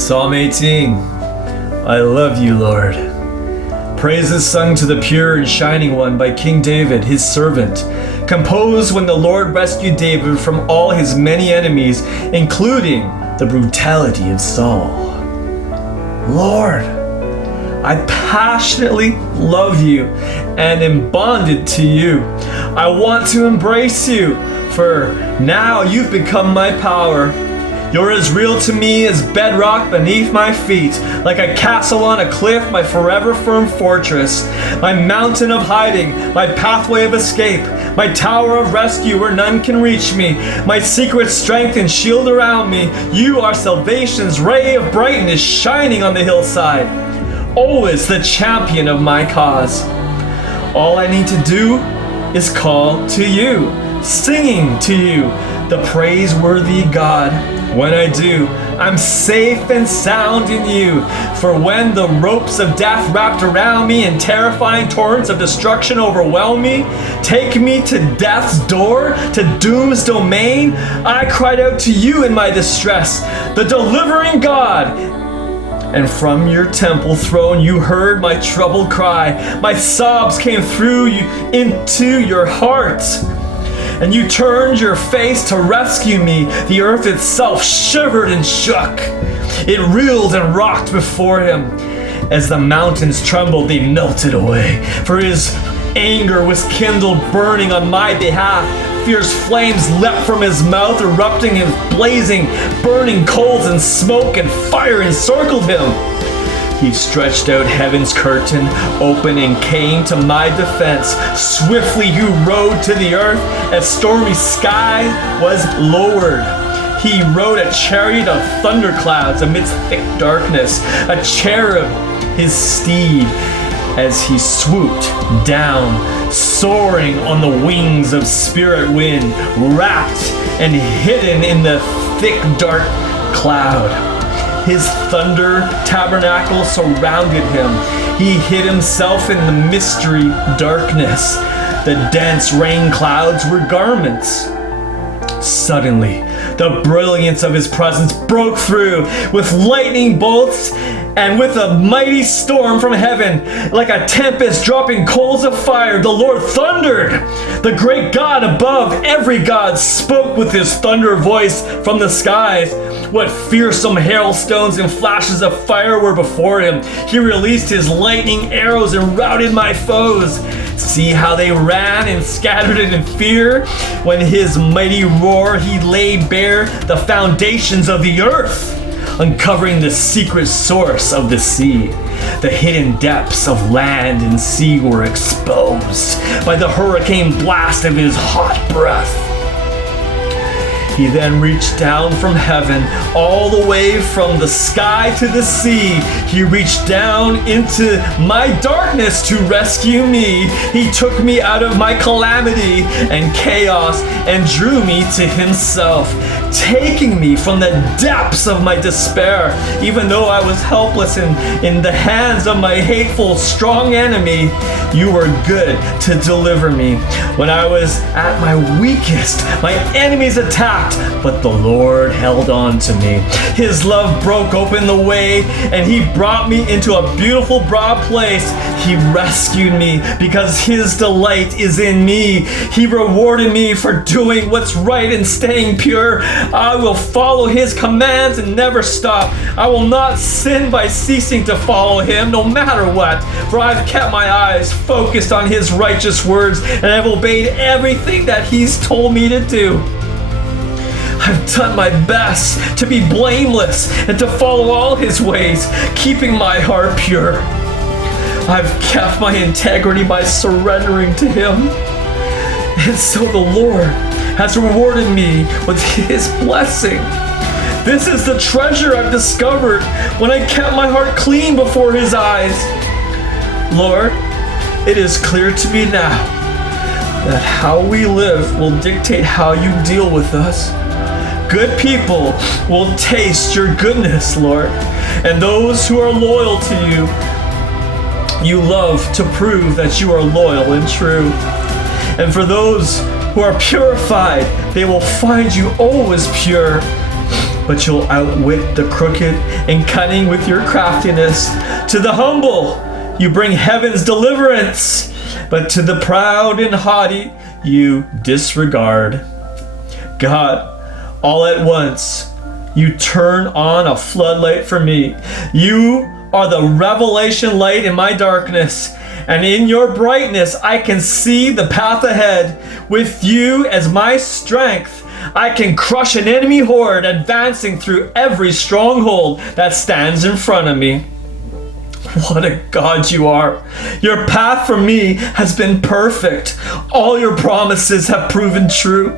Psalm 18. I love you, Lord. Praises sung to the pure and shining one by King David, his servant. Composed when the Lord rescued David from all his many enemies, including the brutality of Saul. Lord, I passionately love you and am bonded to you. I want to embrace you, for now you've become my power. You're as real to me as bedrock beneath my feet, like a castle on a cliff, my forever firm fortress, my mountain of hiding, my pathway of escape, my tower of rescue where none can reach me, my secret strength and shield around me. You are salvation's ray of brightness shining on the hillside, always the champion of my cause. All I need to do is call to you, singing to you, the praiseworthy God. When I do, I'm safe and sound in you. For when the ropes of death wrapped around me and terrifying torrents of destruction overwhelm me, take me to death's door, to doom's domain, I cried out to you in my distress, the delivering God. And from your temple throne you heard my troubled cry. My sobs came through you into your heart. And you turned your face to rescue me. The earth itself shivered and shook. It reeled and rocked before him. As the mountains trembled, they melted away. For his anger was kindled, burning on my behalf. Fierce flames leapt from his mouth, erupting and blazing. Burning coals and smoke and fire encircled him. He stretched out heaven's curtain, open, and came to my defense. Swiftly you rode to the earth as stormy sky was lowered. He rode a chariot of thunderclouds amidst thick darkness, a cherub his steed, as he swooped down, soaring on the wings of spirit wind, wrapped and hidden in the thick dark cloud. His thunder tabernacle surrounded him. He hid himself in the mystery darkness. The dense rain clouds were garments. Suddenly, the brilliance of his presence broke through with lightning bolts and with a mighty storm from heaven. Like a tempest dropping coals of fire, the Lord thundered. The great God above every god spoke with his thunder voice from the skies. What fearsome hailstones and flashes of fire were before him. He released his lightning arrows and routed my foes. See how they ran and scattered it in fear? When his mighty roar he laid bare the foundations of the earth, uncovering the secret source of the sea. The hidden depths of land and sea were exposed by the hurricane blast of his hot breath. He then reached down from heaven, all the way from the sky to the sea. He reached down into my darkness to rescue me. He took me out of my calamity and chaos and drew me to himself, taking me from the depths of my despair. Even though I was helpless in the hands of my hateful, strong enemy, you were good to deliver me. When I was at my weakest, my enemies attacked, but the Lord held on to me. His love broke open the way, and he brought me into a beautiful, broad place. He rescued me because his delight is in me. He rewarded me for doing what's right and staying pure. I will follow his commands and never stop. I will not sin by ceasing to follow him, no matter what, for I've kept my eyes focused on his righteous words, and I've obeyed everything that he's told me to do. I've done my best to be blameless and to follow all his ways, keeping my heart pure. I've kept my integrity by surrendering to him. And so the Lord has rewarded me with his blessing. This is the treasure I've discovered when I kept my heart clean before his eyes. Lord, it is clear to me now that how we live will dictate how you deal with us. Good people will taste your goodness, Lord, and those who are loyal to you, you love to prove that you are loyal and true. And for those who are purified, they will find you always pure. but you'll outwit the crooked and cunning with your craftiness. To the humble, you bring heaven's deliverance, but to the proud and haughty, you disregard. God, all at once, you turn on a floodlight for me. You are the revelation light in my darkness, and in your brightness I can see the path ahead. With you as my strength, I can crush an enemy horde advancing through every stronghold that stands in front of me. What a God you are. Your path for me has been perfect. All your promises have proven true.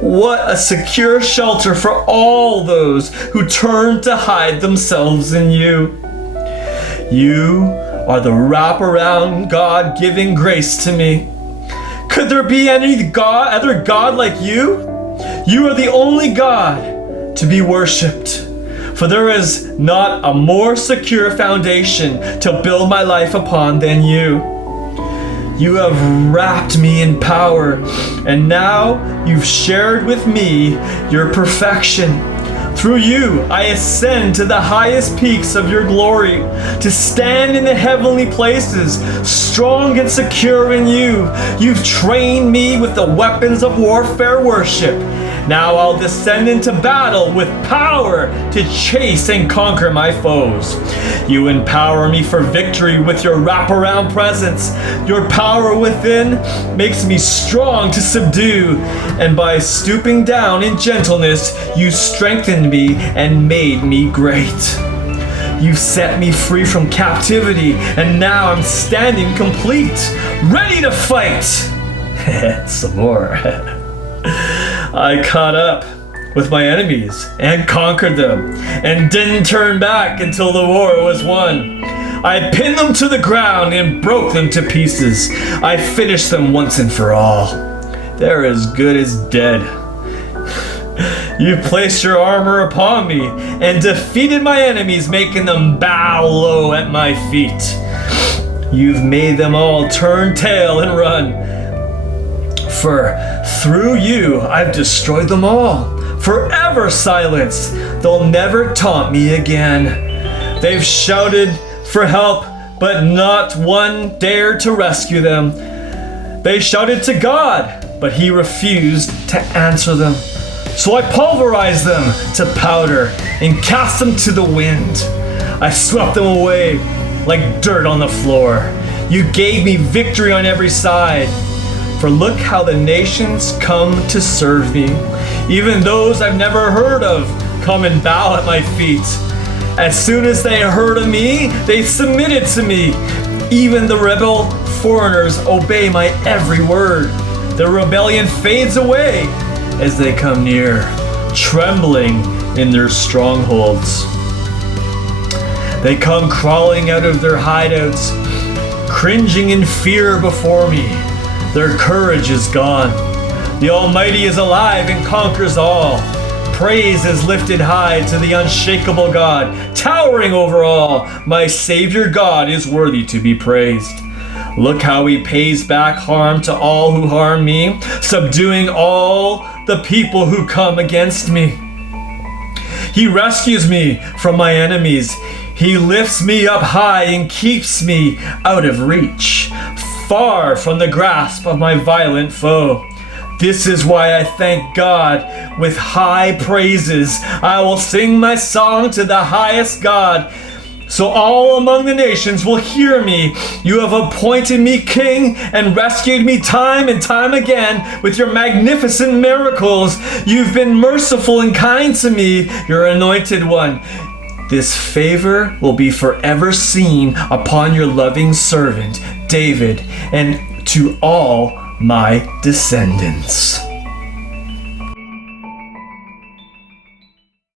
What a secure shelter for all those who turn to hide themselves in you. You are the wraparound God giving grace to me. Could there be any other God like you? You are the only God to be worshipped. For there is not a more secure foundation to build my life upon than you. You have wrapped me in power, and now you've shared with me your perfection. Through you, I ascend to the highest peaks of your glory, to stand in the heavenly places, strong and secure in you. You've trained me with the weapons of warfare worship. Now I'll descend into battle with power to chase and conquer my foes. You empower me for victory with your wraparound presence. Your power within makes me strong to subdue, and by stooping down in gentleness, you strengthened me and made me great. You've set me free from captivity, and now I'm standing complete, ready to fight. Some more. I caught up with my enemies and conquered them, and didn't turn back until the war was won. I pinned them to the ground and broke them to pieces. I finished them once and for all. They're as good as dead. You've placed your armor upon me and defeated my enemies, making them bow low at my feet. You've made them all turn tail and run. For through you I've destroyed them all, forever silenced. They'll never taunt me again. They've shouted for help, but not one dared to rescue them. They shouted to God, but he refused to answer them. So I pulverized them to powder and cast them to the wind. I swept them away like dirt on the floor. You gave me victory on every side. For look how the nations come to serve me. Even those I've never heard of come and bow at my feet. As soon as they heard of me, they submitted to me. Even the rebel foreigners obey my every word. Their rebellion fades away as they come near, trembling in their strongholds. They come crawling out of their hideouts, cringing in fear before me. Their courage is gone. The Almighty is alive and conquers all. Praise is lifted high to the unshakable God, towering over all. My Savior God is worthy to be praised. Look how he pays back harm to all who harm me, subduing all the people who come against me. He rescues me from my enemies. He lifts me up high and keeps me out of reach, far from the grasp of my violent foe. This is why I thank God with high praises. I will sing my song to the highest God, so all among the nations will hear me. You have appointed me king and rescued me time and time again with your magnificent miracles. You've been merciful and kind to me, your anointed one. This favor will be forever seen upon your loving servant, David, and to all my descendants.